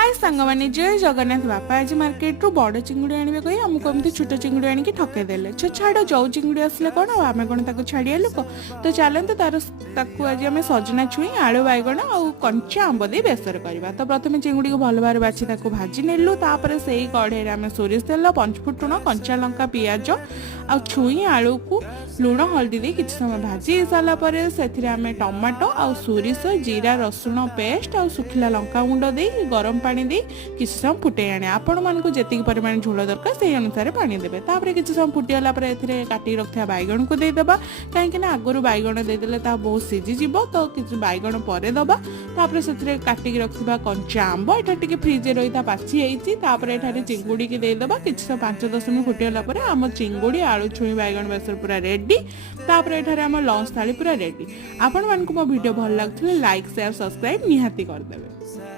हाय सांग मैंने जय जगन्नाथ बापा आज मार्केट रू बड़ चिंगुड़ी आने कही आमको एमती छोट चिंगुड़ी आणिक ठकेदेले छाड़ जो चिंगुड़ी आसले कौन आम कौन छाड़िया लोक तो चलते तार आज आम सजना छुई आलू बैगण और कंचा आंब दे बेसर करवा। तो प्रथम चिंगुड़ी को भल भाव बाछी भाजी नेलु तापर से कढ़े आम सोरिष तेल पंचफुटण कंचा लंका पियाज आ छुई आलू को लुण हल्दी दे किसी समय भाजी सारा पर से टमाटो आ सोरिष जीरा रसुण पेस्ट आ सुखिला लंका गुंड दे गरम पानी दे किसी समय फुटे आने आपण मान जी परिमाण झोल दरकार से अनुसार पानी देवे। तापर किसी समय फुटीगला काटिक रखा बैगण को देदेबा कहीं आगुरी बैगण देदेले बहुत सीझीज तो किसी बैगण पर दबा तापर से काटिक रखा कंचा आंब एटा फ्रिज रही पाची होती चिंगुड़ी की देदेबा किसी समय 5-10 मिनट फुटीगला आम चिंगुड़ी आलू छुई बैगण बेसर पूरा रेडी। तापर एठारे आम लंच थाली पूरा रेडी। आपण मानकु मो वीडियो भल लागथिले लाइक शेयर सब्सक्राइब निहाती करदेबे।